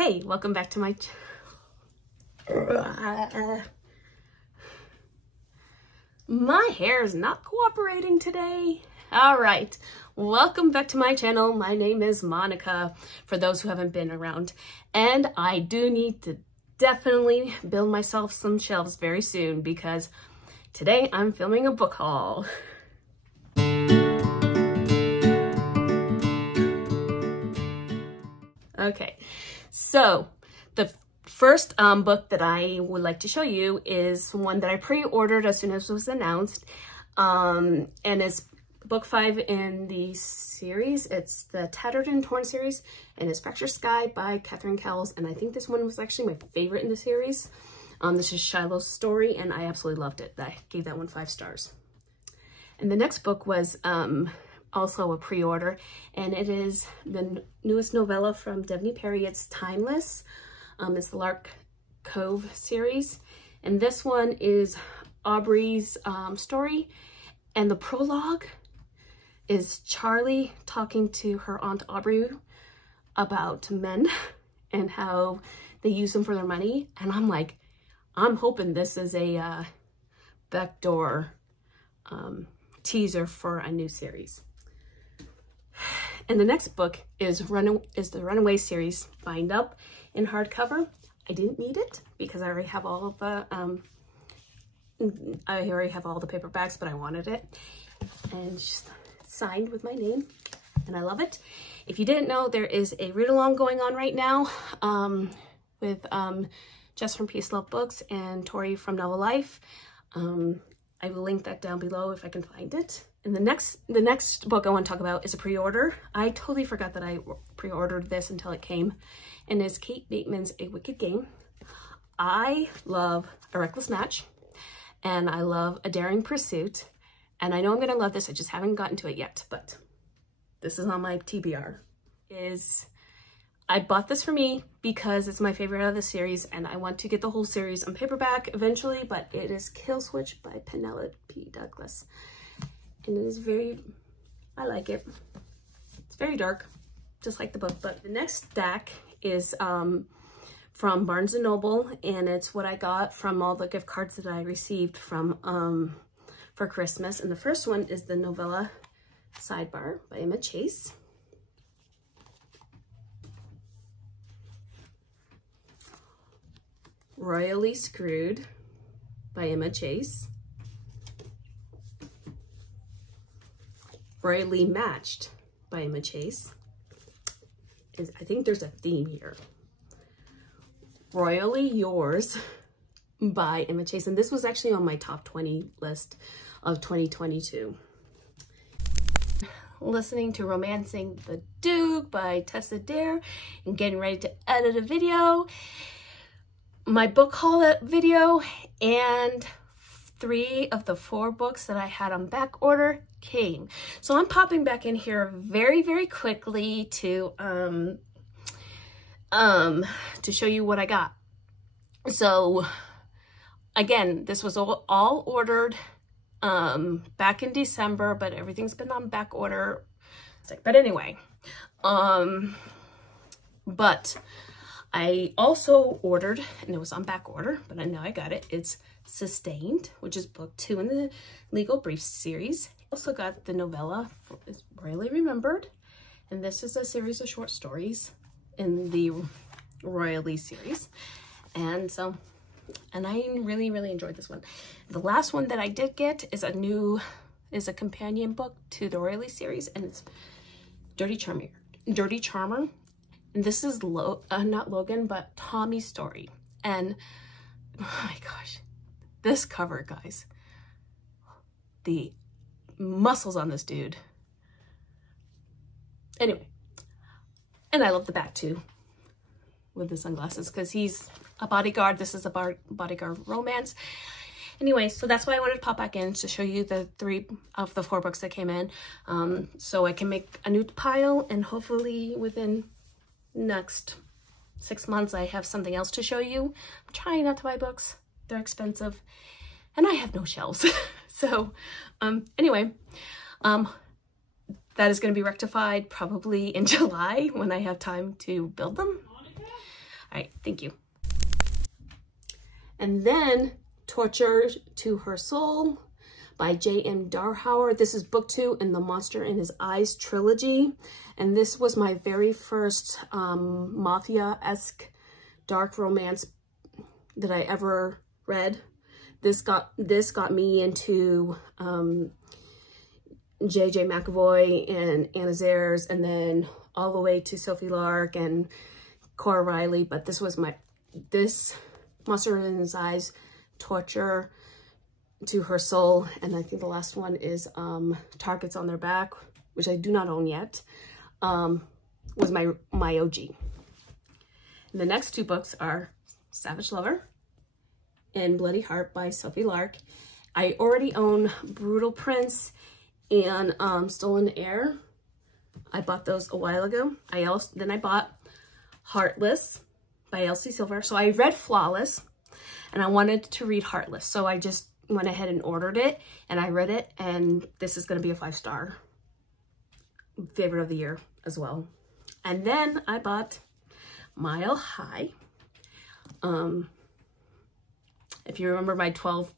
Hey, welcome back to my my hair is not cooperating today. All right, welcome back to my channel. My name is Monica, for those who haven't been around, and I do need to definitely build myself some shelves very soon because today I'm filming a book haul. Okay, so the first book that I would like to show you is one that I pre-ordered as soon as it was announced, and it's book 5 in the series. It's the Tattered and Torn series, and it's Fractured Sky by Catherine Cowles, and I think this one was actually my favorite in the series. This is Shiloh's story, and I absolutely loved it. I gave that one 5 stars. And the next book was also a pre-order, and it is the newest novella from Devney Perry. It's Timeless. It's the Lark Cove series, and this one is Aubrey's story, and the prologue is Charlie talking to her Aunt Aubrey about men and how they use them for their money, and I'm like, I'm hoping this is a backdoor teaser for a new series. And the next book is the Runaway series, Bind Up, in hardcover. I didn't need it because I already have all of the paperbacks, but I wanted it, and it's signed with my name, and I love it. If you didn't know, there is a read-along going on right now with Jess from Peace Love Books and Tori from Novel Life. I will link that down below if I can find it. And the next book I want to talk about is a pre-order. I totally forgot that I pre-ordered this until it came, and it's Kate Bateman's A Wicked Game. I love A Reckless Match, and I love A Daring Pursuit, and I know I'm going to love this. I just haven't gotten to it yet, but this is on my TBR. I bought this for me because it's my favorite out of the series, and I want to get the whole series on paperback eventually, but it is Killswitch by Penelope Douglas. And it is I like it. It's very dark, just like the book. But the next stack is from Barnes & Noble, and it's what I got from all the gift cards that I received from for Christmas. And the first one is the novella Sidebar by Emma Chase. Royally Screwed by Emma Chase. Royally Matched by Emma Chase. I think there's a theme here. Royally Yours by Emma Chase. And this was actually on my top 20 list of 2022. Listening to Romancing the Duke by Tessa Dare and getting ready to edit a video. My book haul video, and 3 of the 4 books that I had on back order came. So I'm popping back in here very, very quickly to show you what I got. So again, this was all ordered back in December, but everything's been on back order. But anyway, but I also ordered, and it was on back order, but I know I got it. It's Sustained, which is book 2 in the Legal Briefs series. I also got the novella, It's Royally Remembered, and this is a series of short stories in the Royally series. And I really, really enjoyed this one. The last one that I did get is a companion book to the Royally series, and it's Dirty Charmer. And this is not Logan, but Tommy's story. And oh my gosh, this cover, guys, the muscles on this dude. Anyway, and I love the back too with the sunglasses because he's a bodyguard. This is a bodyguard romance. Anyway, so that's why I wanted to pop back in to show you the 3 of the 4 books that came in, so I can make a new pile, and hopefully within next 6 months I have something else to show you. I'm trying not to buy books. They're expensive and I have no shelves. So anyway, that is going to be rectified probably in July when I have time to build them. right, thank you. And then Torture to Her Soul by J.M. Darhower. This is book 2 in the Monster in His Eyes trilogy. And this was my very first mafia-esque dark romance that I ever read. This got me into J.J. McAvoy and Anna Zares, and then all the way to Sophie Lark and Cora Riley. But this was this Monster in His Eyes, Torture to Her Soul, and I think the last one is Targets on Their Back, which I do not own yet, was my OG. And the next 2 books are Savage Lover and Bloody Heart by Sophie Lark. I already own Brutal Prince and Stolen Heir. I bought those a while ago. Then I bought Heartless by Elsie Silver. So I read Flawless and I wanted to read Heartless. So I just went ahead and ordered it and I read it, and this is going to be a 5-star favorite of the year as well. And then I bought Mile High. If you remember my 12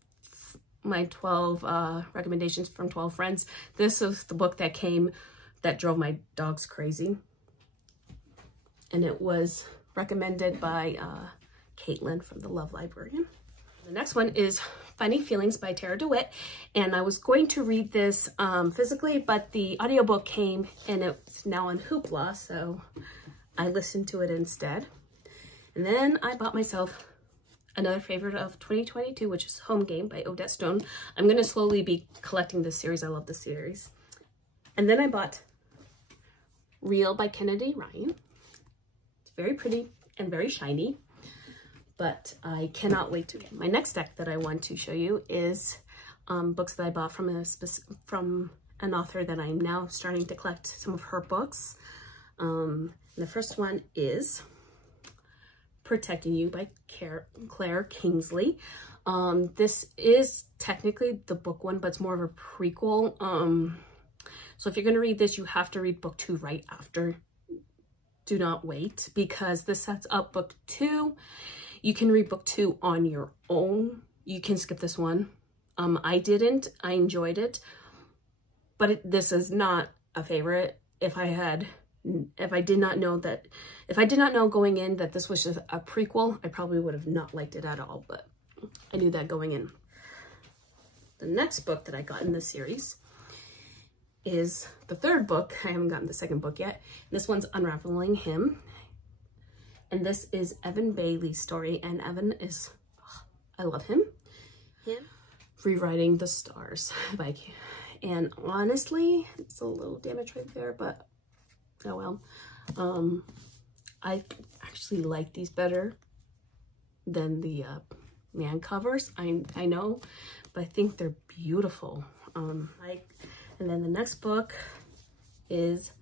recommendations from 12 friends, this was the book that drove my dogs crazy. And it was recommended by Caitlin from the Love Librarian. The next one is Funny Feelings by Tara DeWitt, and I was going to read this physically, but the audiobook came and it's now on Hoopla, so I listened to it instead. And then I bought myself another favorite of 2022, which is Home Game by Odette Stone. I'm going to slowly be collecting this series. I love this series. And then I bought Real by Kennedy Ryan. It's very pretty and very shiny, but I cannot wait to get. My next deck that I want to show you is books that I bought from an author that I'm now starting to collect some of her books. The first one is Protecting You by Claire Kingsley. This is technically the book 1, but it's more of a prequel. So if you're going to read this, you have to read book 2 right after. Do not wait, because this sets up book 2. You can read book 2 on your own. You can skip this one. I didn't. I enjoyed it, but this is not a favorite. If I did not know going in that this was just a prequel, I probably would have not liked it at all, but I knew that going in. The next book that I got in this series is the 3rd book. I haven't gotten the 2nd book yet. This one's Unraveling Him. And this is Evan Bailey's story, and Evan is, I love him. Rewriting the Stars. And honestly, it's a little damage right there, but oh well. I actually like these better than the man covers. I know, but I think they're beautiful. And then the next book is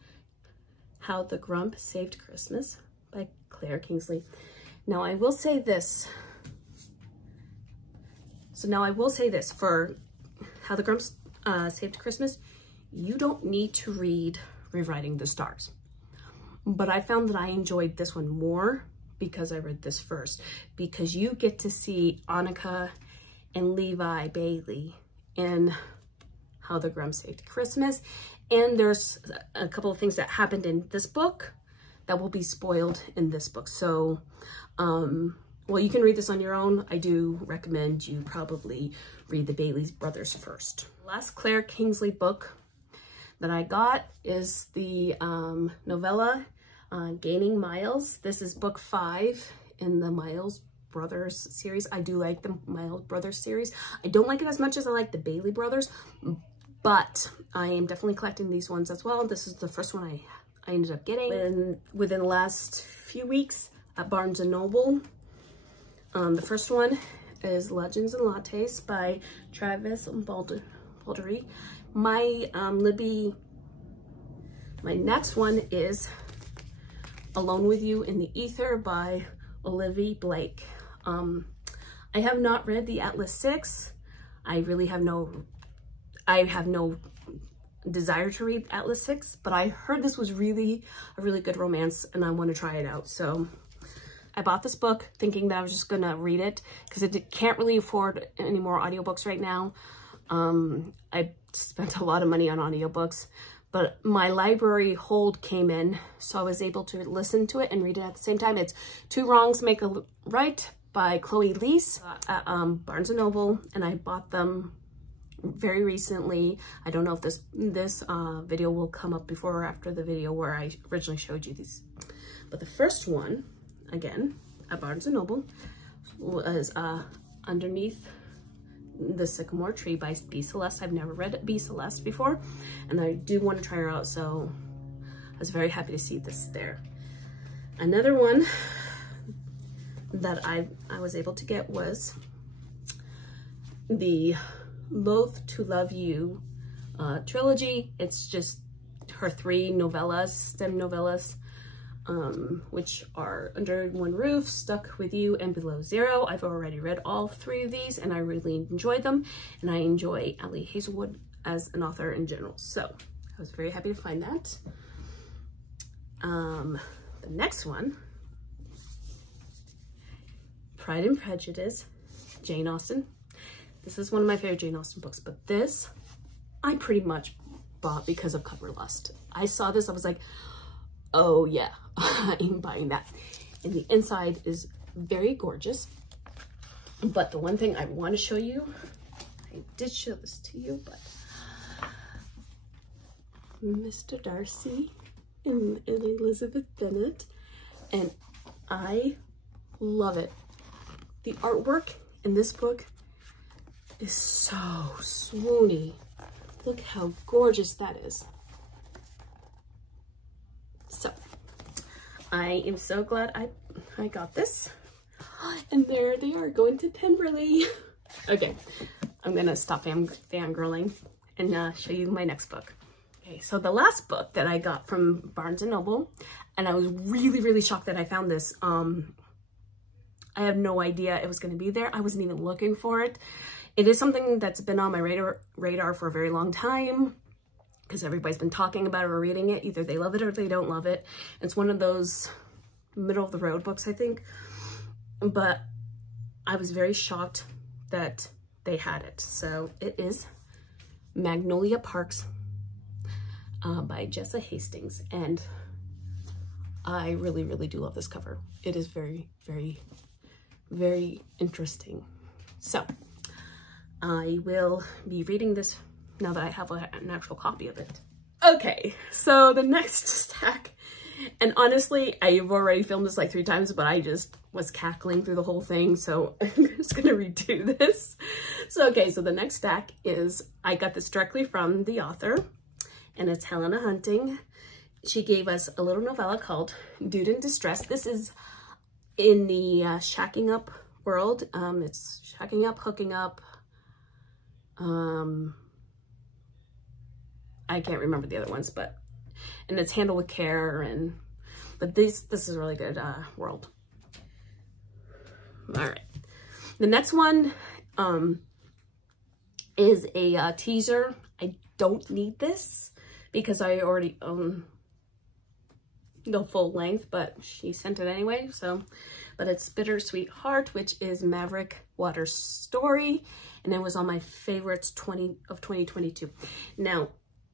How the Grump Saved Christmas by Claire Kingsley. Now I will say this. For How the Grump Saved Christmas, you don't need to read Rewriting the Stars. But I found that I enjoyed this one more because I read this first. Because you get to see Annika and Levi Bailey in How the Grump Saved Christmas. And there's a couple of things that happened in this book that will be spoiled in this book. So, well, you can read this on your own. I do recommend you probably read the Bailey brothers first. Last Claire Kingsley book that I got is the novella Gaining Miles. This is book 5 in the Miles Brothers series. I do like the Miles Brothers series. I don't like it as much as I like the Bailey brothers, but I am definitely collecting these ones as well. This is the first one I ended up getting within the last few weeks at Barnes & Noble. The first one is Legends and Lattes by Travis Baldry. My next one is Alone with You in the Ether by Olivia Blake. I have not read the Atlas 6. I have no desire to read Atlas 6, but I heard this was a really good romance and I want to try it out. So I bought this book thinking that I was just gonna read it because I can't really afford any more audiobooks right now. I spent a lot of money on audiobooks, but my library hold came in, so I was able to listen to it and read it at the same time. It's Two Wrongs Make a Right by Chloe Leese at Barnes & Noble, and I bought them very recently. I don't know if this video will come up before or after the video where I originally showed you these. But the first one, again, at Barnes & Noble, was Underneath the Sycamore Tree by B. Celeste. I've never read B. Celeste before, and I do want to try her out, so I was very happy to see this there. Another one that I was able to get was the Loath to Love You trilogy. It's just her 3 novellas, STEM novellas, which are Under One Roof, Stuck with You, and Below Zero. I've already read all 3 of these and I really enjoyed them, and I enjoy Ali Hazelwood as an author in general, so I was very happy to find that. The next one, Pride and Prejudice, Jane Austen. This is one of my favorite Jane Austen books, but this I pretty much bought because of cover lust. I saw this, I was like, oh yeah, I'm buying that. And the inside is very gorgeous. But the one thing I want to show you, I did show this to you, but Mr. Darcy and Elizabeth Bennet, and I love it. The artwork in this book is so swoony. Look how gorgeous that is. So I am so glad I got this. And there they are, going to Pemberley. Okay, I'm gonna stop fangirling and show you my next book. Okay, so the last book that I got from Barnes & Noble, and I was really shocked that I found this. I have no idea it was going to be there. I wasn't even looking for it. It is something that's been on my radar for a very long time because everybody's been talking about it or reading it. Either they love it or they don't love it. It's one of those middle of the road books, I think. But I was very shocked that they had it. So it is Magnolia Parks by Jessa Hastings. And I really do love this cover. It is very interesting. So I will be reading this now that I have an actual copy of it. Okay, so the next stack, and honestly, I've already filmed this like 3 times, but I just was cackling through the whole thing, so I'm just gonna redo this. So, okay, so the next stack is, I got this directly from the author, and it's Helena Hunting. She gave us a little novella called Dude in Distress. This is in the shacking up world. It's shacking up, hooking up. I can't remember the other ones, and it's Handled with Care, but this is a really good world. All right, the next one is a teaser. I don't need this because I already own the full length, but she sent it anyway. So, but it's Bittersweet Heart, which is Maverick Waters' story, and it was on my favorites of 2022. Now,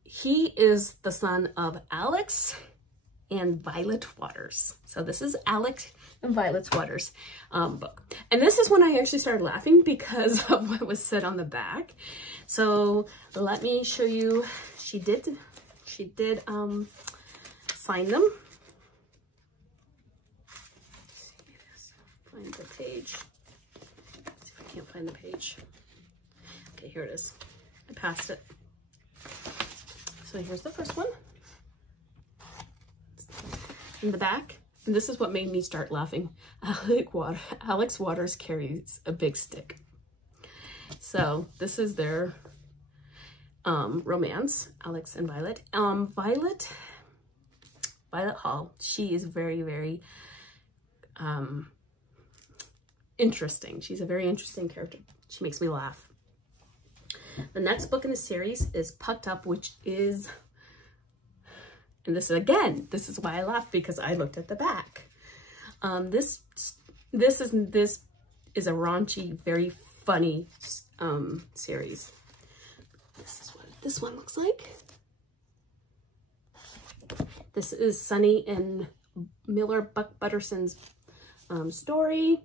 he is the son of Alex and Violet Waters. So this is Alex and Violet Waters' book. And this is when I actually started laughing because of what was said on the back. So let me show you. She did sign them. Find the page. Let's see if I can't find the page. Okay, here it is. I passed it. So here's the first one. In the back, and this is what made me start laughing. Alex Waters carries a big stick. So this is their romance, Alex and Violet. Violet Hall, she is very interesting. She's a very interesting character. She makes me laugh. The next book in the series is Pucked Up, which is, and this is, again, this is why I laughed, because I looked at the back. This is a raunchy, very funny series. This is what this one looks like. This is Sunny and Miller Buck Butterson's story.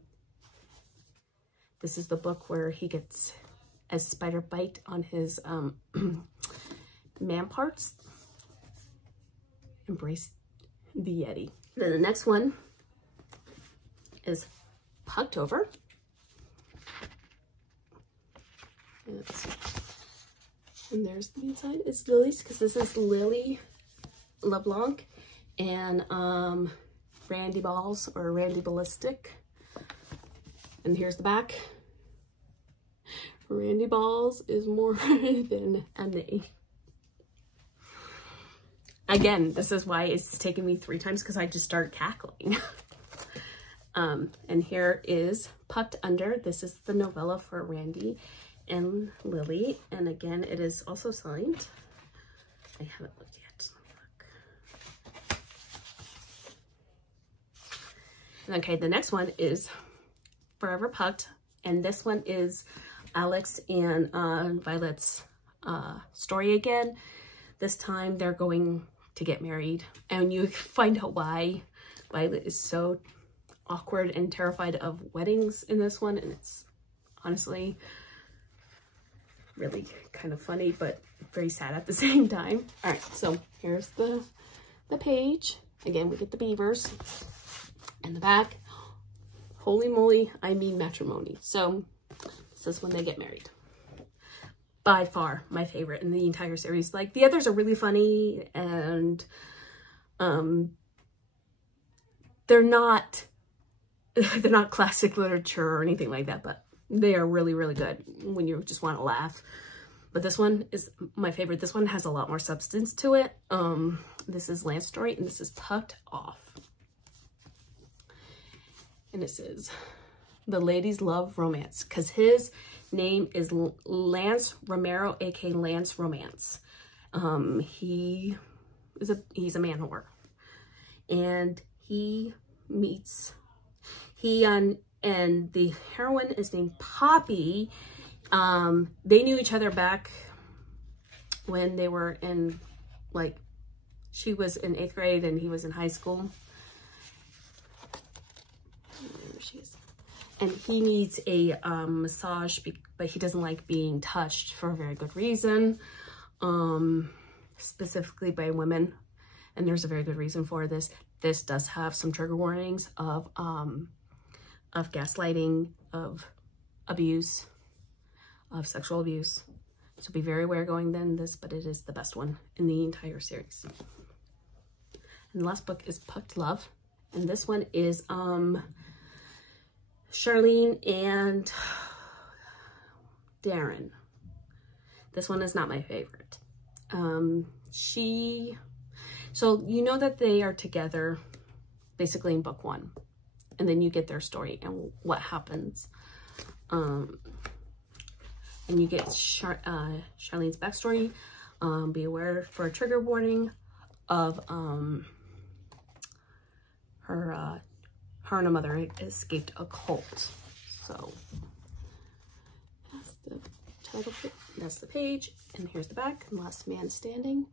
This is the book where he gets a spider bite on his man parts. Embrace the Yeti. Then the next one is Pucktober. And there's the inside. It's Lily's, because this is Lily LeBlanc and Randy Balls, or Randy Ballistic. And here's the back. Randy Balls is more than an A. Again, this is why it's taken me 3 times, because I just started cackling. And here is Pucked Under. This is the novella for Randy and Lily. And again, it is also signed. I haven't looked yet. Let me look. Okay, the next one is Forever Pucked. And this one is Alex and Violet's story again. This time they're going to get married, and you find out why Violet is so awkward and terrified of weddings in this one, and it's honestly really kind of funny but very sad at the same time. All right, so here's the page. Again, we get the beavers in the back. Holy moly, I mean matrimony. So this is when they get married. By far my favorite in the entire series. Like, the others are really funny, and they're not classic literature or anything like that, but they are really, really good when you just want to laugh. But this one is my favorite. This one has a lot more substance to it. This is Lance's story, and this is Pucked Off. And it says, the ladies love romance, because his name is Lance Romero, aka Lance Romance. He's a man whore, and and the heroine is named Poppy. They knew each other back when they were in, like, she was in 8th grade and he was in high school. There she is. And he needs a massage, but he doesn't like being touched for a very good reason, specifically by women. And there's a very good reason for this. This does have some trigger warnings of gaslighting, of abuse, of sexual abuse. So be very aware going in this, but it is the best one in the entire series. And the last book is Pucked Love. And this one is Charlene and Darren. This one is not my favorite. So you know that they are together basically in book 1, and then you get their story and what happens. And you get Charlene's backstory. Be aware for a trigger warning of her and her mother escaped a cult. So that's the title, that's the page, and here's the back, Last Man Standing.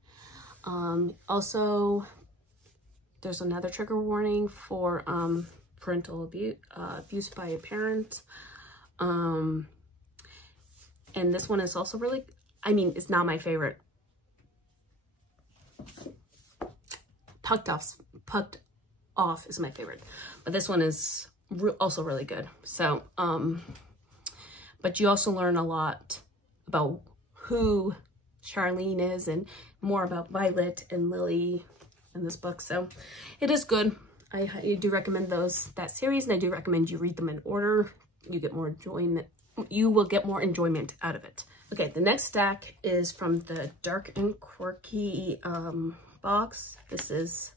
Also, there's another trigger warning for parental abuse by a parent. And this one is also really, I mean, it's not my favorite. Pucked Off is my favorite, but this one is also really good. So, but you also learn a lot about who Charlene is and more about Violet and Lily in this book. So it is good. I do recommend that series, and I do recommend you read them in order. You get more enjoyment. You will get more enjoyment out of it. Okay, the next stack is from the Dark and Quirky box. This is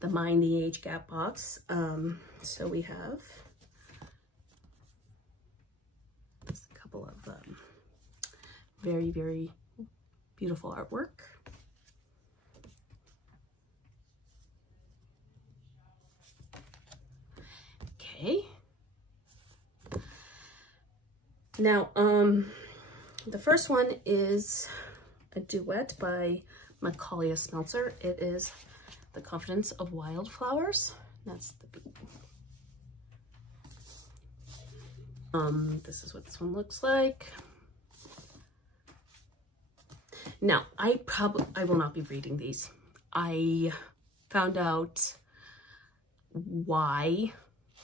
the Mind the Age Gap box. So we have just a couple of very, very beautiful artwork. Okay. Now, the first one is a duet by Macaulay Smeltzer. It is The Confidence of Wildflowers. That's the beat. This is what this one looks like. Now, I will not be reading these. I found out why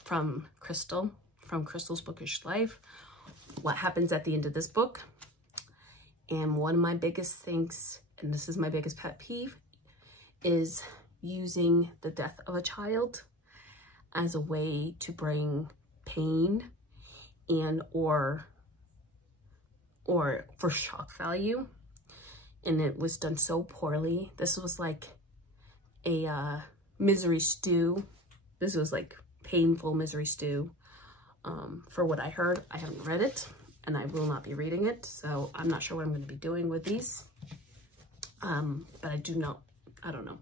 from Crystal's Bookish Life, what happens at the end of this book. And one of my biggest things, and this is my biggest pet peeve, is using the death of a child as a way to bring pain and or for shock value. And it was done so poorly. This was like a misery stew. This was like painful misery stew. For what I heard, I haven't read it and I will not be reading it. So I'm not sure what I'm going to be doing with these. But I don't know.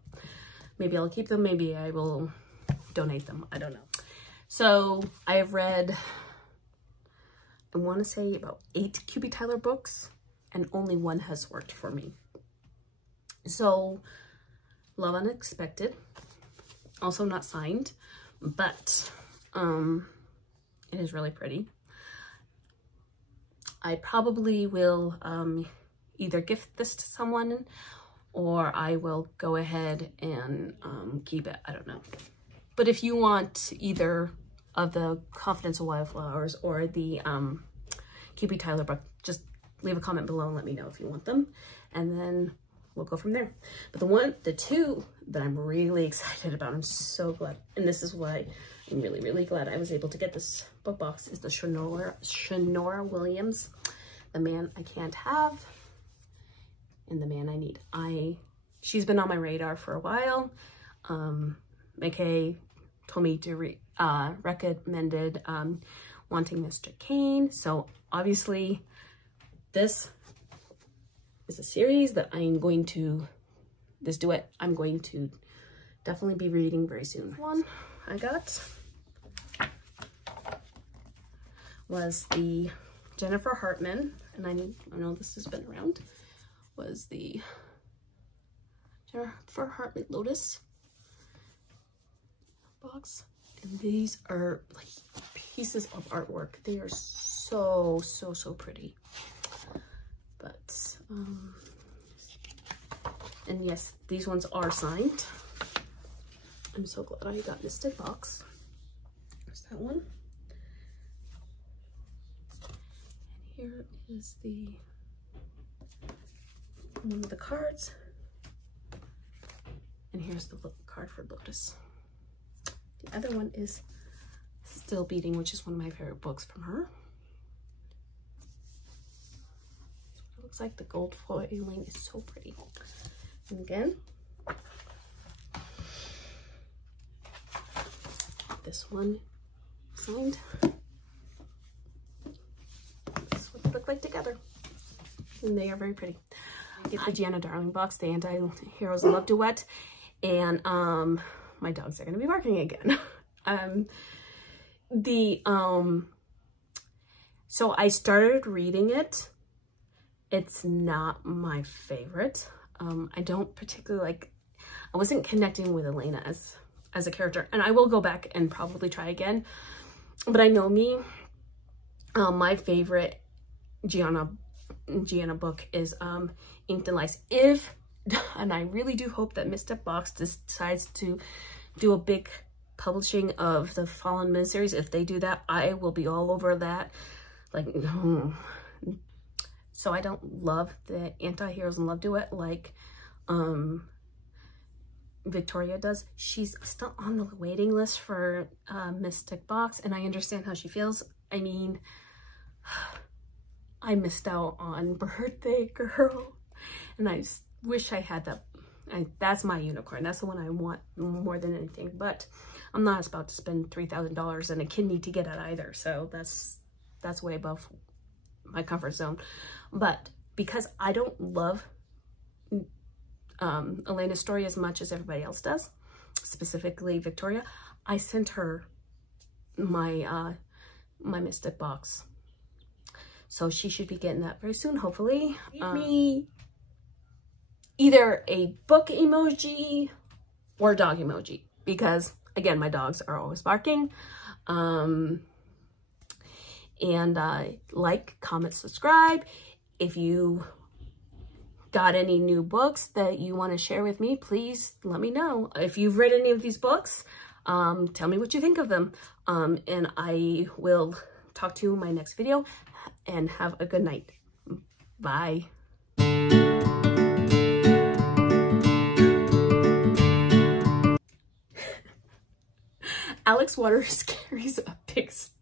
Maybe I'll keep them. Maybe I will donate them. I don't know. So I have read, I want to say about 8 QB Tyler books, and only one has worked for me. So Love Unexpected, also not signed, but it is really pretty. I probably will either gift this to someone or I will go ahead and keep it. I don't know. But if you want either of the Confidence of Wildflowers or the QB Tyler book, just leave a comment below and let me know if you want them. And then we'll go from there. But the two that I'm really excited about, I'm so glad, and this is why I'm really, really glad I was able to get this book box, is the Shannara Williams, The Man I Can't Have and The Man I Need. She's been on my radar for a while. McKay told me to recommended Wanting Mr. Cain. So obviously this is a series that this duet I'm going to definitely be reading very soon. One I got was the Jennifer Hartman, and I know this has been around, was the Jennifer Hartman Lotus box. And these are like pieces of artwork. They are so, so, so pretty. But, and yes, these ones are signed. I'm so glad I got Mystic Box. There's that one. And here is one of the cards. And here's the card for Lotus. The other one is Still Beating, which is one of my favorite books from her. It looks like the gold foiling is so pretty. And again, this one signed. This is what they look like together. And they are very pretty. I get the Gianna Darling box, the Anti-Heroes of Love duet, and my dogs are gonna be barking again. So I started reading it. It's not my favorite. I don't particularly I wasn't connecting with Elena as a character, and I will go back and probably try again. But I know me, my favorite Gianna book is Inked in Lice. And I really do hope that Mystic Box decides to do a big publishing of the Fallen miniseries. If they do that, I will be all over that. So I don't love the Anti-Heroes in Love duet like Victoria does. She's still on the waiting list for Mystic Box, and I understand how she feels. I mean, I missed out on Birthday Girl, and I wish I had that. That's my unicorn. That's the one I want more than anything, but I'm not about to spend $3,000 and a kidney to get it either. So that's way above my comfort zone. But because I don't love Elena's story as much as everybody else does, specifically Victoria, I sent her my my Mystic box. So she should be getting that very soon, hopefully. Me either a book emoji or dog emoji, because again, my dogs are always barking. Like, comment, subscribe. If you got any new books that you want to share with me, please let me know. If you've read any of these books, tell me what you think of them. And I will talk to you in my next video, and have a good night. Bye. Alex Waters carries a big stick.